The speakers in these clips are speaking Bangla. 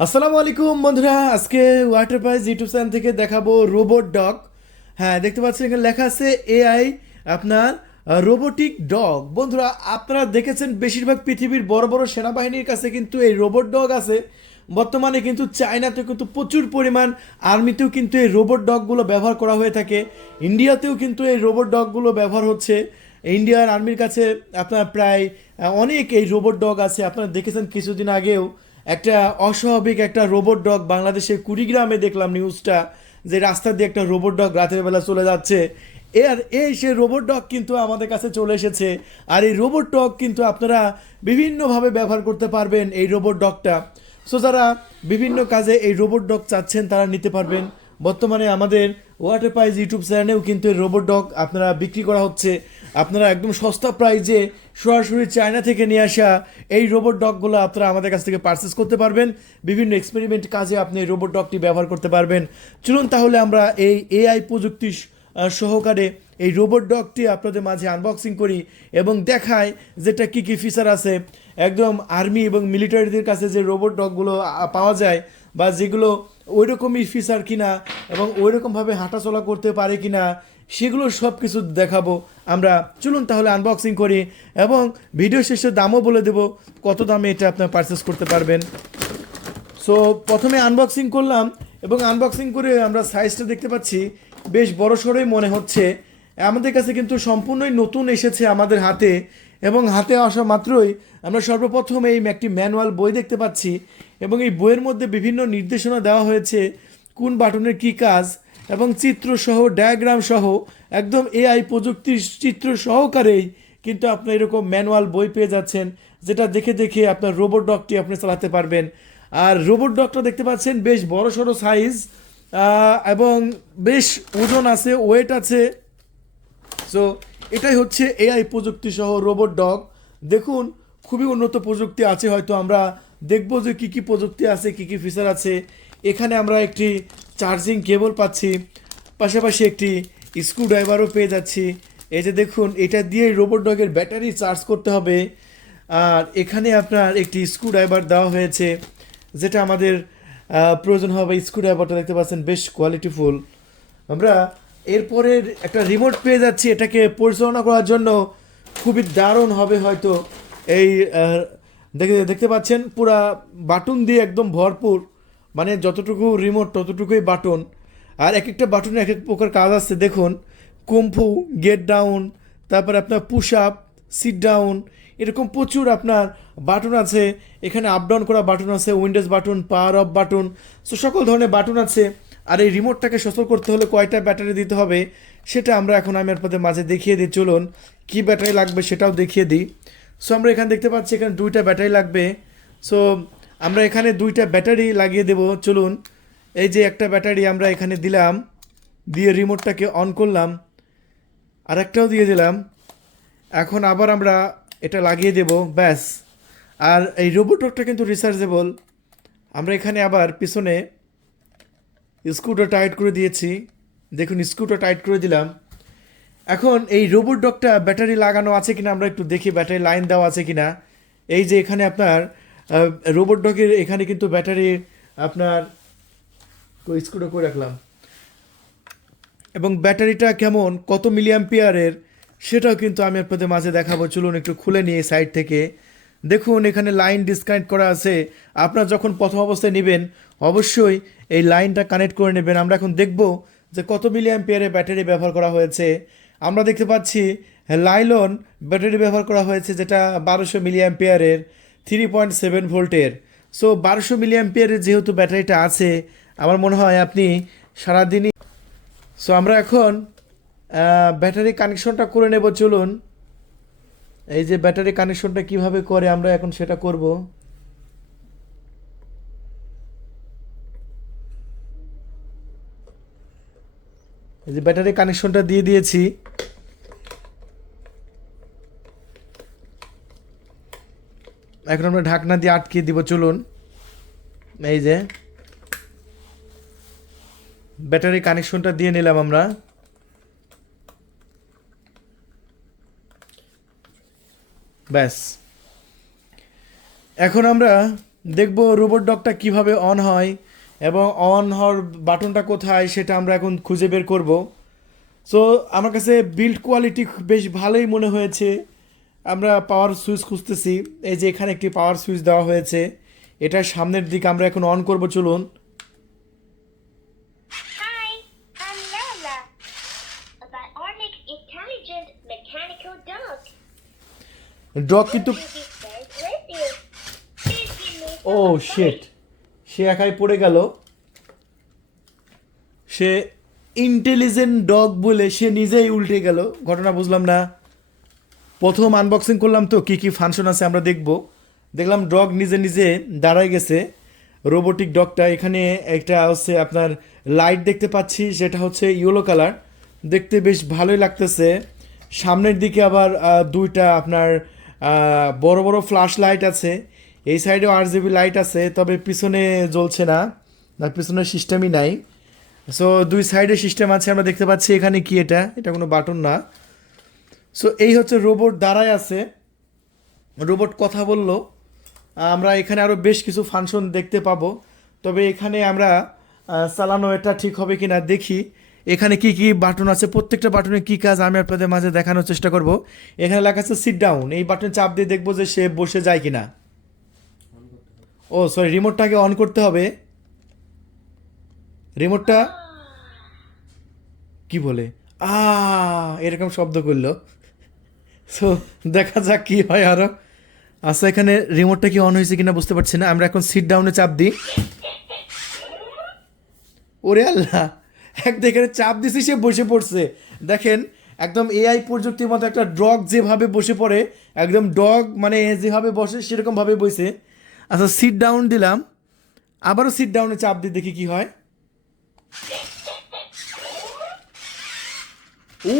আসসালামু আলাইকুম বন্ধুরা, আজকে ওয়াটার প্রাইজ ইউটিউব চ্যানেল থেকে দেখাবো রোবট ডগ। হ্যাঁ, দেখতে পাচ্ছেন এখানে লেখা আছে এআই আপনার রোবোটিক ডগ। বন্ধুরা, আপনারা দেখেছেন বেশিরভাগ পৃথিবীর বড় বড় সেনাবাহিনীর কাছে কিন্তু এই রোবট ডগ আছে। বর্তমানে কিন্তু চায়নাতে কিন্তু প্রচুর পরিমাণ আর্মিতেও কিন্তু এই রোবট ডগগুলো ব্যবহার করা হয়ে থাকে। ইন্ডিয়াতেও কিন্তু এই রোবট ডগগুলো ব্যবহার হচ্ছে। ইন্ডিয়ার আর্মির কাছে আপনার প্রায় অনেক এই রোবট ডগ আছে। আপনারা দেখেছেন কিছুদিন আগেও একটা অস্বাভাবিক একটা রোবট ডগ বাংলাদেশের কুড়িগ্রামে দেখলাম নিউজটা, যে রাস্তা দিয়ে একটা রোবট ডগ রাতের বেলা চলে যাচ্ছে। সে রোবট ডগ কিন্তু আমাদের কাছে চলে এসেছে। আর এই রোবট ডগ কিন্তু আপনারা বিভিন্নভাবে ব্যবহার করতে পারবেন এই রোবট ডগটা। সো যারা বিভিন্ন কাজে এই রোবট ডগ চাচ্ছেন তারা নিতে পারবেন। বর্তমানে আমাদের ওয়াটার প্রাইজ ইউটিউব চ্যানেলেও কিন্তু এই রোবট ডগ আপনারা বিক্রি করা হচ্ছে। আপনারা একদম সস্তা প্রাইজে সরাসরি চায়না থেকে নিয়ে আসা এই রোবট ডগগুলো আপনারা আমাদের কাছ থেকে পারচেস করতে পারবেন। বিভিন্ন এক্সপেরিমেন্ট কাজে আপনি এই রোবট ডগটি ব্যবহার করতে পারবেন। চলুন তাহলে আমরা এই এআই প্রযুক্তি সহকারে এই রোবট ডগটি আপনাদের মাঝে আনবক্সিং করি এবং দেখাই যেটা কী কী ফিচার আছে। একদম আর্মি এবং মিলিটারিদের কাছে যে রোবট ডগগুলো পাওয়া যায় বা যেগুলো ওই রকমই ফিচার কিনা এবং ওই রকমভাবে হাঁটাচলা করতে পারে কিনা, সেগুলো সব কিছু দেখাবো আমরা। চলুন তাহলে আনবক্সিং করি এবং ভিডিও শেষে দামও বলে দেবো কত দামে এটা আপনার পারচেস করতে পারবেন। সো প্রথমে আনবক্সিং করলাম এবং আনবক্সিং করে আমরা সাইজটা দেখতে পাচ্ছি বেশ বড় সড়োই মনে হচ্ছে। আমাদের কাছে কিন্তু সম্পূর্ণই নতুন এসেছে আমাদের হাতে, এবং হাতে আসা মাত্রই আমরা সর্বপ্রথম এই একটি ম্যানুয়াল বই দেখতে পাচ্ছি এবং এই বইয়ের মধ্যে বিভিন্ন নির্দেশনা দেওয়া হয়েছে কোন বাটনের কী কাজ, এবং চিত্রসহ ডায়াগ্রাম সহ একদম এআই প্রযুক্তির চিত্র সহকারেই কিন্তু আপনি এরকম ম্যানুয়াল বই পেয়ে যাচ্ছেন, যেটা দেখে দেখে আপনার রোবট ডগটি আপনি চালাতে পারবেন। আর রোবট ডগটা দেখতে পাচ্ছেন বেশ বড় সড়ো সাইজ এবং বেশ ওজন আছে, ওয়েট আছে। সো এটাই হচ্ছে এআই প্রযুক্তি সহ রোবট ডগ। দেখুন, খুবই উন্নত প্রযুক্তি আছে। হয়তো আমরা দেখবো যে কী কী প্রযুক্তি আছে, কী কী ফিচার আছে। এখানে আমরা একটি চার্জিং কেবল পাচ্ছি, পাশাপাশি একটি স্ক্রুড্রাইভারও পেয়ে যাচ্ছি। এই যে দেখুন, এটা দিয়ে রোবট ডগের ব্যাটারি চার্জ করতে হবে। আর এখানে আপনার একটি স্ক্রুড্রাইভার দেওয়া হয়েছে, যেটা আমাদের প্রয়োজন হবে। স্ক্রুড্রাইভারটা দেখতে পাচ্ছেন বেশ কোয়ালিটিফুল। আমরা এরপরের একটা রিমোট পেয়ে যাচ্ছি, এটাকে পরিচালনা করার জন্য খুবই দারুণ হবে হয়তো। এই দেখতে পাচ্ছেন পুরা বাটন দিয়ে একদম ভরপুর, মানে যতটুকু রিমোট ততটুকুই বাটন। আর এক একটা বাটনে এক এক প্রকার কাজ আছে। দেখুন, কুমফু, গেট ডাউন, তারপরে আপনার পুশ আপ, সিট ডাউন, এরকম প্রচুর আপনার বাটন আছে। এখানে আপ ডাউন করা বাটন আছে, Windows button, power of button, so সকল ধরনের বাটন আছে। আর এই রিমোটটাকে সচল করতে হলে কয়টা ব্যাটারি দিতে হবে সেটা আমরা এখন আমি আপনাদের মাঝে দেখিয়ে দিই। চলুন, কী ব্যাটারি লাগবে সেটাও দেখিয়ে দিই। সো আমরা এখানে দেখতে পাচ্ছি এখানে দুইটা ব্যাটারি লাগবে। সো আমরা এখানে দুইটা ব্যাটারি লাগিয়ে দেব। চলুন, এই যে একটা ব্যাটারি আমরা এখানে দিলাম, দিয়ে রিমোটটাকে অন করলাম, আর একটাও দিয়ে দিলাম। এখন আবার আমরা এটা লাগিয়ে দেব, ব্যাস। আর এই রোবটটা কিন্তু রিচার্জেবল। আমরা এখানে আবার পিছনে স্ক্রুটা টাইট করে দিয়েছি। দেখুন, স্ক্রুটা টাইট করে দিলাম। এখন এই রোবট ডগটা ব্যাটারি লাগানো আছে কিনা আমরা একটু দেখি, ব্যাটারি লাইন দেওয়া আছে কিনা। এই যে এখানে আপনার রোবট ডগের এখানে কিন্তু ব্যাটারি আপনার স্ক্রুটা করে রাখলাম, এবং ব্যাটারিটা কেমন, কত মিলিঅ্যাম্পিয়ারের সেটাও কিন্তু আমি আপনাদের মাঝে দেখাবো। চলুন একটু খুলে নিয়ে সাইড থেকে দেখুন, এখানে লাইন ডিসকানেক্ট করা আছে। আপনার যখন প্রথম অবস্থায় নেবেন অবশ্যই এই লাইনটা কানেক্ট করে নেবেন। আমরা এখন দেখব যে কত মিলিঅ্যাম্পিয়ারের ব্যাটারি ব্যবহার করা হয়েছে। আমরা দেখতে পাচ্ছি লাইলন ব্যাটারি ব্যবহার করা হয়েছে, যেটা 1200 মিলিঅ্যাম্পিয়ারের, 3.7 ভোল্টের। সো 1200 মিলিঅ্যাম্পিয়ারের যেহেতু ব্যাটারিটা আছে, আমার মনে হয় আপনি সারাদিনই। সো আমরা এখন ব্যাটারি কানেকশনটা করে নেব। চলুন, এই যে ব্যাটারি কানেকশনটা কিভাবে করে আমরা এখন সেটা করব। এই যে ব্যাটারি কানেকশনটা দিয়ে দিয়েছি। এখন আমরা ঢাকনা দিয়ে আটকে দিব। চলুন, এই যে ব্যাটারি কানেকশনটা দিয়ে নিলাম আমরা। ব্যাস, এখন আমরা দেখবো রোবট ডগটা কিভাবে অন হয় এবং অন হওয়ার বাটনটা কোথায় সেটা আমরা এখন খুঁজে বের করব। সো আমার কাছে বিল্ড কোয়ালিটি বেশ ভালোই মনে হয়েছে। আমরা পাওয়ার সুইচ খুঁজতেছি, এই যে এখানে একটি পাওয়ার সুইচ দেওয়া হয়েছে, এটার সামনের দিকে আমরা এখন অন করব, চলুন। Hi, I'm Lola, a bionic intelligent mechanical dog. Dog কিন্তু Will be friends with you. Please give me ও some advice. শেট, সে একাই পড়ে গেল। সে ইন্টেলিজেন্ট ডগ বলে সে নিজেই উল্টে গেল, ঘটনা বুঝলাম না। প্রথম আনবক্সিং করলাম তো কী কী ফাংশন আছে আমরা দেখলাম ডগ নিজে নিজে দাঁড়ায় গেছে। রোবোটিক ডগটা এখানে একটা হচ্ছে আপনার লাইট দেখতে পাচ্ছি, সেটা হচ্ছে ইয়েলো কালার, দেখতে বেশ ভালোই লাগতেছে। সামনের দিকে আবার দুইটা আপনার বড় বড় ফ্ল্যাশ লাইট আছে, এই সাইডেও RGB লাইট আছে, তবে পিছনে জ্বলছে না, না পিছনে সিস্টেমই নাই। সো দুই সাইডে সিস্টেম আছে আমরা দেখতে পাচ্ছি। এখানে কি এটা কোনো বাটন না। সো এই হচ্ছে রোবট দাঁড়ায় আছে, রোবট কথা বলল। আমরা এখানে আরও বেশ কিছু ফাংশন দেখতে পাবো, তবে এখানে আমরা চালানো এটা ঠিক হবে কি না দেখি। এখানে কি কি বাটন আছে, প্রত্যেকটা বাটনে কি কাজ আমি আপনাদের মাঝে দেখানোর চেষ্টা করব। এখানে লেখা আছে সিট ডাউন, এই বাটনে চাপ দিয়ে দেখবো যে সে বসে যায় কি না। ও সরি, রিমোটটাকে অন করতে হবে। রিমোটটা কি বলে এরকম শব্দ করলো। সো দেখা যাক কি হয় আরো। আচ্ছা, এখানে রিমোটটা কি অন হয়েছে কিনা বুঝতে পারছি না। আমরা এখন সিট ডাউনে চাপ দিই। ওরে আল্লাহ, এখানে চাপ দিছি সে বসে পড়ছে। দেখেন একদম AI প্রযুক্তির মতো একটা ডগ যেভাবে বসে পড়ে, একদম ডগ মানে যেভাবে বসে সেরকমভাবে বসে। আচ্ছা সিট ডাউন দিলাম, আবারও সিট ডাউনে চাপ দিই, দেখি কি হয়।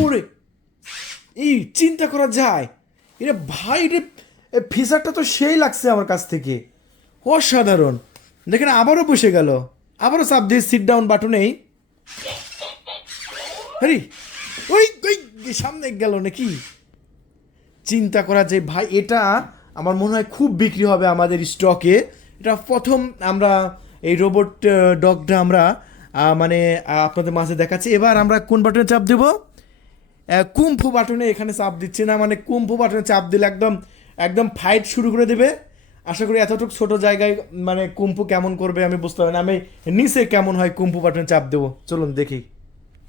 ওরে, এই চিন্তা করা যায়, এটা ভাই রে, ফিচারটা তো সেই লাগছে আমার কাছ থেকে, অসাধারণ। দেখেন আবারও বসে গেল, আবারও চাপ দিয়ে সিট ডাউন বাটনেই। আরে ওই ওই সামনে গেল নাকি। চিন্তা করা যায় ভাই, এটা আমার মনে হয় খুব বিক্রি হবে আমাদের স্টকে। এটা প্রথম আমরা এই রোবট ডগটা আমরা মানে আপনাদের মাঝে দেখাচ্ছি। এবার আমরা কোন বাটনে চাপ দেব? কুম্ফু বাটনে এখানে চাপ দিচ্ছি না, মানে কুম্ফু বাটনে চাপ দিলে একদম একদম ফাইট শুরু করে দেবে। আশা করি এতটুকু ছোট জায়গায় মানে কুম্ফু কেমন করবে আমি বুঝতে পারি না। আমি নিচে কেমন হয় কুম্ফু বাটনে চাপ দেবো, চলুন দেখি।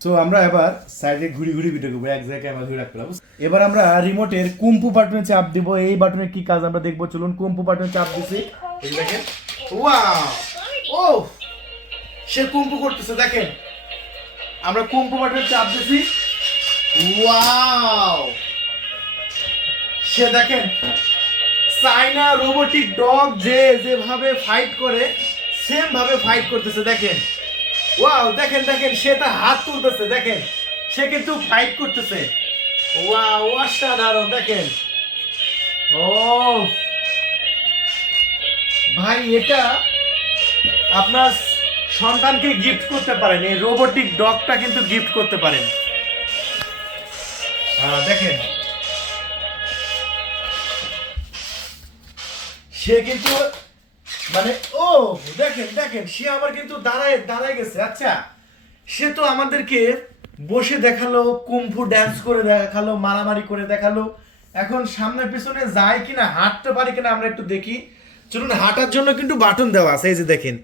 তো আমরা এবার সাইডে ঘুরি ঘুরি ভিডিও করবো, এক জায়গায় আমরা ঘুরে রাখতে পারবো। এবার আমরা রিমোটের কুম্ফু বাটনে চাপ দিব, এই বাটনে কি কাজ আমরা দেখবো, চলুন। কুম্ফু বাটনে চাপ দিছি, এই দেখেন, ওয়াও, ও সে কুম্ফু করতেছে দেখেন। আমরা কুম্ফু বাটনে চাপ দিছি, ওয়াও, সে দেখেন চাইনা রোবোটিক ডগ যেভাবে ফাইট করে সেম ভাবে ফাইট করতেছে দেখেন। ওয়াও, দেখেন দেখেন সে তার হাত তুলতেছে, দেখেন সে কিন্তু ফাইট করতেছে। ওয়াও, অসাধারণ দেখেন। ও ভাই, এটা আপনার সন্তানকে গিফট করতে পারেন, এই রোবোটিক ডগটা কিন্তু গিফট করতে পারেন। দেখেন সে কিন্তু মানে ও দেখেন দেখেন সে আবার কিন্তু দাঁড়ায় গেছে। আচ্ছা, সে তো আমাদেরকে বসে দেখালো, কুম্ফু ড্যান্স করে দেখালো, মারামারি করে দেখালো। এখন সামনে পিছনে যায় কিনা, হাঁটতে পারে কিনা আমরা একটু দেখি, চলুন। হাঁটার জন্য কিন্তু বাটন দেওয়া আছে, এই যে দেখেন,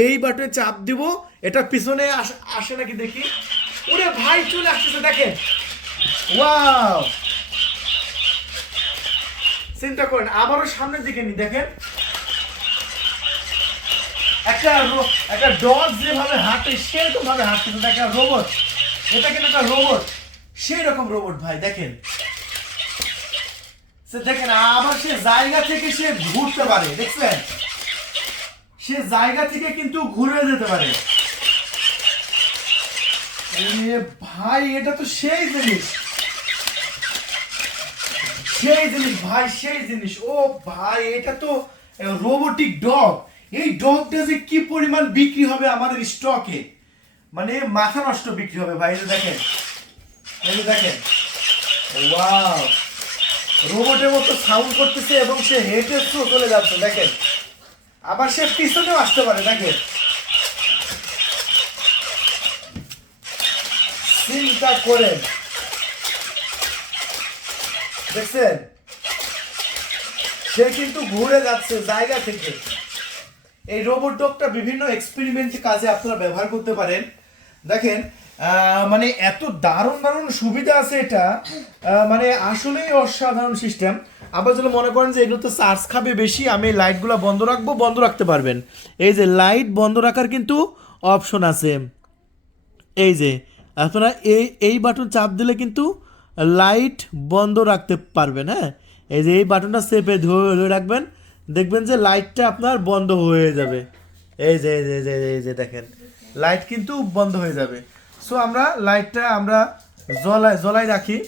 এই বাটনে চাপ দিব, এটা পিছনে আসে নাকি দেখি। ওরে ভাই, চলে আসতেছে দেখেন। ওয়াও, চিন্তা করেন, আবারও সামনের দিকে নি, দেখেন একটা ডগ যেভাবে হাঁটে সেরকম ভাবে হাঁটতেছে, দেখেন রোবট, এটা কিন্তু একটা রোবট, সেই রকম রোবট ভাই দেখেন। দেখেন আবার সে জায়গা থেকে সে ঘুরতে পারে, দেখছেন সে জায়গা থেকে কিন্তু ঘুরে যেতে পারে। ভাই এটা তো সেই জিনিস, সেই জিনিস ভাই, সেই জিনিস। ও ভাই, এটা তো রোবোটিক ডগ। এই ডগটা যে কি পরিমাণ বিক্রি হবে আমাদের স্টকে, মানে মাথা নষ্ট বিক্রি হবে ভাই। এই দেখেন, এই দেখেন, ওয়াও, রোবটের মতো সাউন্ড করতেছে এবং সে হেঁটে চলে যাচ্ছে দেখেন। আবার সে পিছনেও আসতে পারে, দেখেন চিন্তা করেন, দেখছেন সে কিন্তু ঘুরে যাচ্ছে জায়গা থেকে। এই রোবট ডগটা বিভিন্ন এক্সপেরিমেন্ট কাজে আপনারা ব্যবহার করতে পারেন। দেখেন মানে এত দারুণ দারুণ সুবিধা আছে এটা, মানে আসলেই অসাধারণ সিস্টেম। আবার যদি মনে করেন যে এগুলো তো চার্জ খাবে বেশি, আমি লাইটগুলো বন্ধ রাখবো, বন্ধ রাখতে পারবেন। এই যে লাইট বন্ধ রাখার কিন্তু অপশন আছে। এই যে আপনারা এই বাটন চাপ দিলে কিন্তু লাইট বন্ধ রাখতে পারবেন। হ্যাঁ, এই যে এই বাটনটা চেপে ধরে রাখবেন, দেখবেন যে লাইটটা আপনার বন্ধ হয়ে যাবে। এই যে এই যে এই যে এই যে দেখেন লাইট কিন্তু বন্ধ হয়ে যাবে। সো আমরা লাইটটা আমরা জ্বলাই রাখি।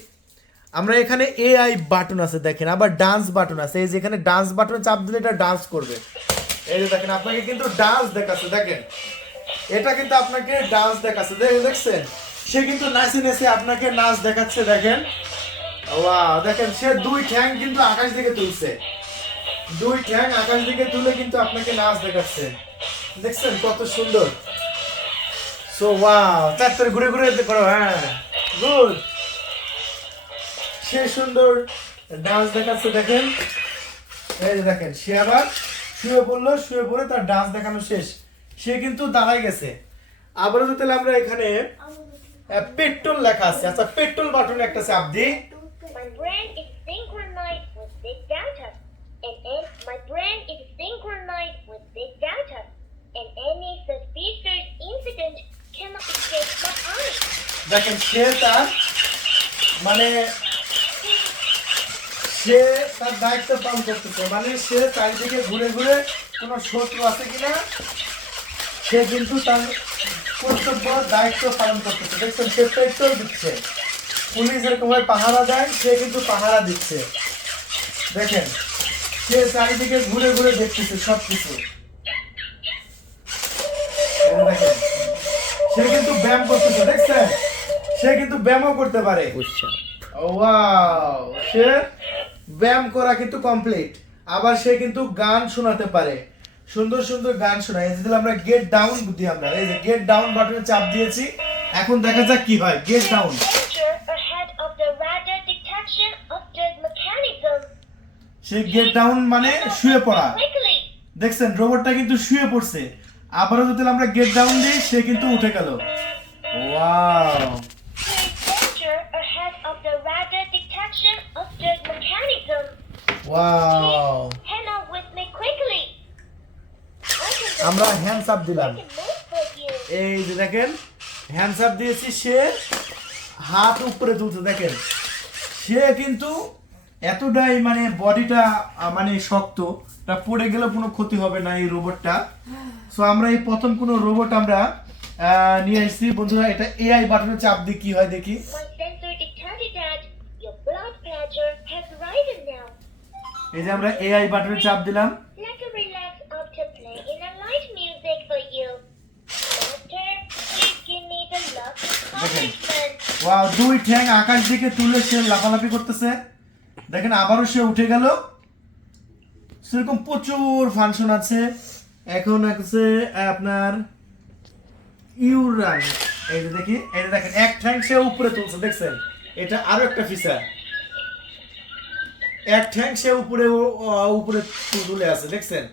আমরা এখানে এআই বাটন আছে দেখেন, আবার ডান্স বাটন আছে। এই যে এখানে ডান্স বাটন চাপ দিলে এটা ডান্স করবে। এই যে দেখেন আপনাকে কিন্তু ডান্স দেখাচ্ছে, দেখেন এটা কিন্তু আপনাকে ডান্স দেখাচ্ছে, দেখছেন সে কিন্তু নাচে নেচে আপনাকে নাচ দেখাচ্ছে। দেখেন ওয়াও, দেখেন সে দুই ঠ্যাং কিন্তু আকাশ দিকে তুলছে, দুই ঠ্যাং আকাশ দিকে তুলে কিন্তু আপনাকে নাচ দেখাচ্ছে। দেখছেন কত সুন্দর। সো ওয়াও, চারটার ঘুরে ঘুরে করো, হ্যাঁ গুড। সে সুন্দর ডান্স দেখাচ্ছে, দেখেন এই যে দেখেন সে আবার শুয়ে পড়লো, শুয়ে পড়ে তার ডান্স দেখানো শেষ, সে কিন্তু দাঁড়ায় গেছে। আবারও যদি আমরা এখানে পেট্রোল লেখা আছে, আচ্ছা পেট্রোল বাটনে একটা চাপ দিই। My brain is synchronized with big data, my brain is synchronized with big data, and any suspicious incident cannot escape my eyes. দেখেন সে তার মানে সে তার দায়িত্ব পালন করতেছে, মানে সে চারিদিকে ঘুরে ঘুরে কোনো শত্রু আছে কিনা সে কিন্তু তার কর্তব্য দায়িত্ব পালন করতেছে। দেখছেন সে পেট্রোল দিচ্ছে, পুলিশ যেরকম ভাবে পাহারা দেয় সে কিন্তু পাহারা দিচ্ছে। দেখেন সে চারিদিকে ঘুরে ঘুরে দেখতেছে সব কিছু। দেখেন সে কিন্তু ব্যায়াম করতেছে, দেখছেন সে কিন্তু ব্যায়ামও করতে পারে। ওয়াও, সে ব্যায়াম করা কিন্তু কমপ্লিট। আবার সে কিন্তু গান শোনাতে পারে, সুন্দর সুন্দর গান শোনায়। যদি আমরা গেট ডাউন দিই, আমরা এই যে গেট ডাউন বাটনে চাপ দিয়েছি, এখন দেখা যাক কি হয়। Get down, Danger ahead of the radar detection of the mechanism. Say get down মানে শুয়ে পড়া। Quickly. দেখছেন রোবটটা কিন্তু শুয়ে পড়ছে। আবারও যদি আমরা গেট ডাউন দিই সে কিন্তু উঠে গেল। Wow, There is danger ahead of the radar detection of the mechanism. Wow, Hang on with me quickly. I can আমরা হ্যান্ডস আপ দিলাম। move for you. এই যে দেখেন হ্যান্ডস আপ দিয়েছি, সে হাত উপরে তুলছে। দেখেন সে কিন্তু এতটাই মানে বডিটা মানে শক্ত, তা পড়ে গেলে কোনো ক্ষতি হবে না এই রোবটটা। সো আমরা এই প্রথম কোনো রোবট আমরা নিয়ে এসেছি বন্ধুরা। এটা এআই বাটনে চাপ দিয়ে কি হয় দেখি। My sensor detected that your blood pressure has risen now. এই যে আমরা এআই বাটনে চাপ দিলাম। Let us relax after playing a light music for you. Doctor, please give me the love accomplishment. Wow, দুই ঠ্যাং আকাশ দিকে তুলে সে লাফালাফি করতেছে। দেখেন আবারও সে উঠে গেল। সেরকম প্রচুর ফাংশন আছে। এখন আছে আপনার ইউরান, এই যে দেখি, এই যে দেখেন এক ঠ্যাং সে উপরে তুলছে, দেখছেন এটা আরো একটা ফিচার। এক ঠ্যাং সে উপরে উপরে তুলে আছে, দেখছেন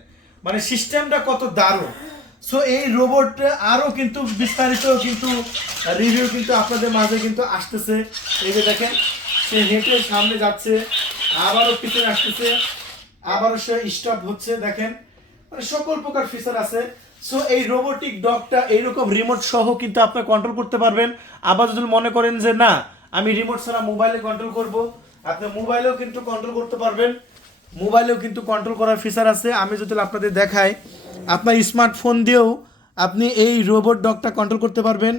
মানে সিস্টেমটা কত দারুণ। সো এই রোবট আরো কিন্তু বিস্তারিত কিন্তু রিভিউ কিন্তু আপনাদের মাঝে কিন্তু আসতেছে। এই যে দেখেন সে হেঁটে সামনে যাচ্ছে, আবারও পিছনে আসতেছে, আবারও সে স্টপ হচ্ছে। দেখেন মানে সকল প্রকার ফিচার আছে। সো এই রোবোটিক ডগটা এইরকম রিমোট সহ কিন্তু আপনারা কন্ট্রোল করতে পারবেন। আবার যদি মনে করেন যে না আমি রিমোট ছাড়া মোবাইলে কন্ট্রোল করব, আপনি মোবাইলেও কিন্তু কন্ট্রোল করতে পারবেন। মোবাইলেও কিন্তু কন্ট্রোল করার ফিচার আছে। আমি যদি আপনাদের দেখাই, আপনার স্মার্টফোন দিয়েও আপনি এই রোবট ডগটা কন্ট্রোল করতে পারবেন।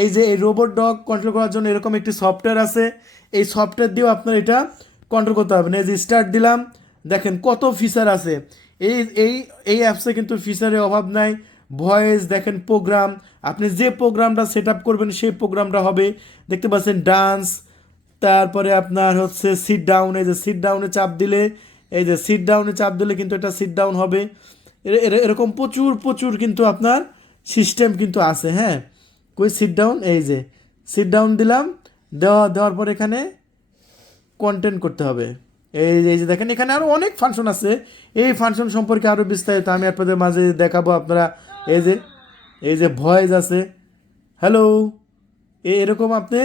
এই যে এই রোবট ডগ কন্ট্রোল করার জন্য এরকম একটি সফটওয়্যার আছে, এই সফটওয়্যার দিয়েও আপনার এটা কন্ট্রোল করতে পারবেন। এই যে স্টার্ট দিলাম, দেখেন কত ফিচার আছে। এই এই এই অ্যাপসে কিন্তু ফিচারের অভাব নাই। ভয়েস দেখেন, প্রোগ্রাম, আপনি যে প্রোগ্রামটা সেট আপ করবেন সেই প্রোগ্রামটা হবে। দেখতে পাচ্ছেন ডান্স, তারপরে আপনার হচ্ছে সিট ডাউন। এই যে সিট ডাউনে চাপ দিলে, এই যে সিট ডাউনে চাপ দিলে কিন্তু এটা সিট ডাউন হবে। এরকম প্রচুর প্রচুর কিন্তু আপনার সিস্টেম কিন্তু আছে, হ্যাঁ। কই সিট ডাউন, এই যে সিট ডাউন দিলাম, দেওয়ার পর এখানে কন্টেন্ট করতে হবে। এই যে দেখেন এখানে আরও অনেক ফাংশন আছে। এই ফাংশন সম্পর্কে আরও বিস্তারিত আমি আপনাদের মাঝে দেখাবো। আপনারা এই যে ভয়েস আছে, হ্যালো, এরকম আপনি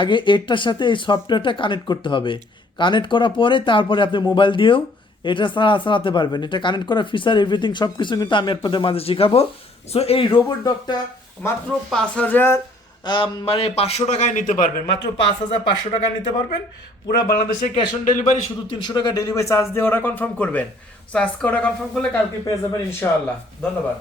আগে এটার সাথে এই সফটওয়্যারটা কানেক্ট করতে হবে। কানেক্ট করার পরে তারপরে আপনি মোবাইল দিয়েও এটা চালাতে পারবেন। এটা কানেক্ট করা ফিচার এভরিথিং সব কিছু কিন্তু আমি আপনাদের মাঝে শেখাবো। সো এই রোবট ডগটা মাত্র 5,000 মানে 500 টাকায় নিতে পারবেন, মাত্র 5,500 টাকায় নিতে পারবেন। পুরো বাংলাদেশে ক্যাশ অন ডেলিভারি, শুধু 300 টাকা ডেলিভারি চার্জ দিয়ে অর্ডার কনফার্ম করবেন। আজকে অর্ডার কনফার্ম করলে কালকে পেয়ে যাবেন ইনশাআল্লাহ। ধন্যবাদ।